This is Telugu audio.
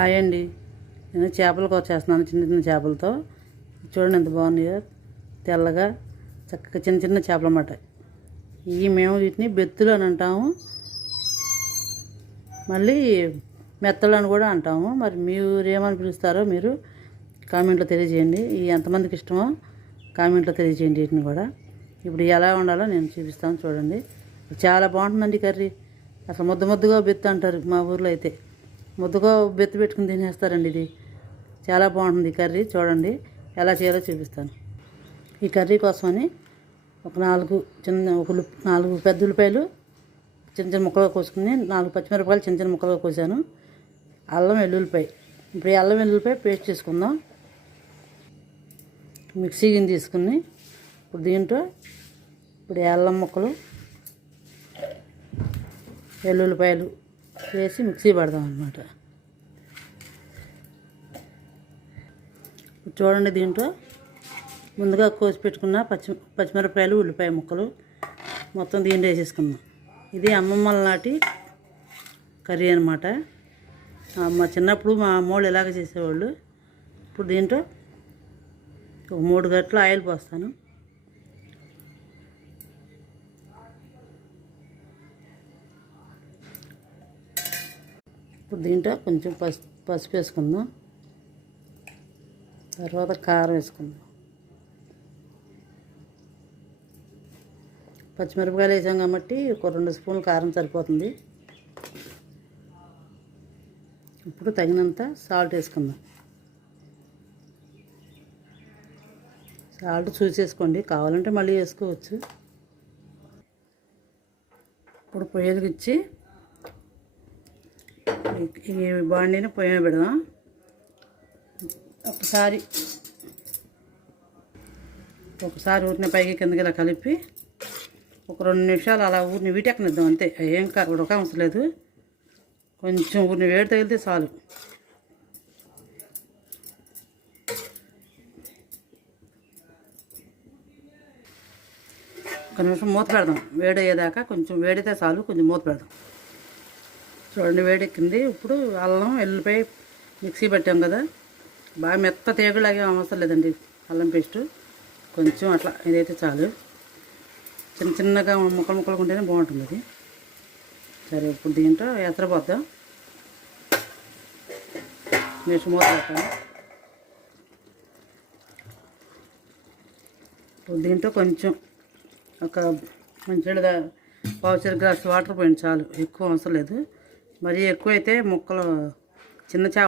హాయ్ అండి, నేను చేపల కూర చేస్తున్నాను. చిన్న చిన్న చేపలతో చూడండి ఎంత బాగున్నాయో. తెల్లగా చక్కగా చిన్న చిన్న చేపలు అన్నమాట. మేము వీటిని బెత్తులు అని అంటాము, మళ్ళీ మెత్తలు అని కూడా అంటాము. మరి మీరు ఏమని పిలుస్తారో మీరు కామెంట్లో తెలియజేయండి. ఎంతమందికి ఇష్టమో కామెంట్లో తెలియజేయండి. వీటిని కూడా ఇప్పుడు ఎలా వండాలో నేను చూపిస్తాను. చూడండి, చాలా బాగుంటుందండి కర్రీ. అసలు ముద్దగా బెత్తు అంటారు మా ఊర్లో అయితే. ముద్దగా బెత్తి పెట్టుకుని తినేస్తారండి. ఇది చాలా బాగుంటుంది కర్రీ. చూడండి ఎలా చేయాలో చూపిస్తాను. ఈ కర్రీ కోసమని ఒక 4 పెద్ద ఉల్లిపాయలు చిన్న చిన్న ముక్కలుగా కోసుకుని, 4 పచ్చిమిరపకాయలు చిన్న చిన్న ముక్కలుగా కోసాను. అల్లం వెల్లుల్లిపాయ, ఇప్పుడు ఈ అల్లం వెల్లుల్లిపాయ పేస్ట్ చేసుకుందాం. మిక్సీ గిన్నె తీసుకుని ఇప్పుడు దీంట్లో ఇప్పుడు అల్లం ముక్కలు వెల్లుల్లిపాయలు వేసి మిక్సీ పడదాం అన్నమాట. చూడండి, దీంట్లో ముందుగా కోసి పెట్టుకున్న పచ్చిమిరపకాయలు ఉల్లిపాయ ముక్కలు మొత్తం దీంట్లో వేసేసుకుందాం. ఇది అమ్మమ్మల నాటి కర్రీ అనమాట. మా చిన్నప్పుడు మా అమ్మోళ్ళు ఇలాగ చేసేవాళ్ళు. ఇప్పుడు దీంట్లో ఒక 3 గంటలు ఆయిల్ పోస్తాను. ఇప్పుడు దీంట్లో కొంచెం పసుపు వేసుకుందాం. తర్వాత కారం వేసుకుందాం. పచ్చిమిరపకాయలు వేసాం కాబట్టి ఒక 2 స్పూన్లు కారం సరిపోతుంది. ఇప్పుడు తగినంత సాల్ట్ వేసుకుందాం. సాల్ట్ చూసేసుకోండి, కావాలంటే మళ్ళీ వేసుకోవచ్చు. ఇప్పుడు పొయ్యికి ఈ బాండీని పొయ్యి మీద పెడదాం. ఒకసారి ఊరిని పైకి కిందకి ఇలా కలిపి ఒక 2 నిమిషాలు అలా ఊరిని వీటెక్కనిద్దాం. అంతే, ఏం ఉడక అవసరం లేదు. కొంచెం ఊరిని వేడి తగిలితే చాలు. ఒక నిమిషం మూత పెడదాం. వేడి అయ్యేదాకా కొంచెం వేడితే చాలు, కొంచెం మూత పెడదాం. చూడండి, వేడెక్కింది. ఇప్పుడు అల్లం వెల్లుల్లిపాయ మిక్సీ పెట్టాం కదా, బాగా మెత్త తీగలాగే అవసరం లేదండి. అల్లం పేస్టు కొంచెం అట్లా ఇదైతే చాలు. చిన్న చిన్నగా ముక్కలు ఉంటేనే బాగుంటుంది అది. సరే, ఇప్పుడు దీంట్లో ఎసరపోద్దాం. నెక్స్ట్ మూత పెట్టాను. ఇప్పుడు దీంట్లో కొంచెం ఒక మంచిగా 1/4 గ్లాస్ వాటర్ పోయింది చాలు, ఎక్కువ అవసరం లేదు. మరీ ఎక్కువ అయితే ముక్కలు చిన్న చేప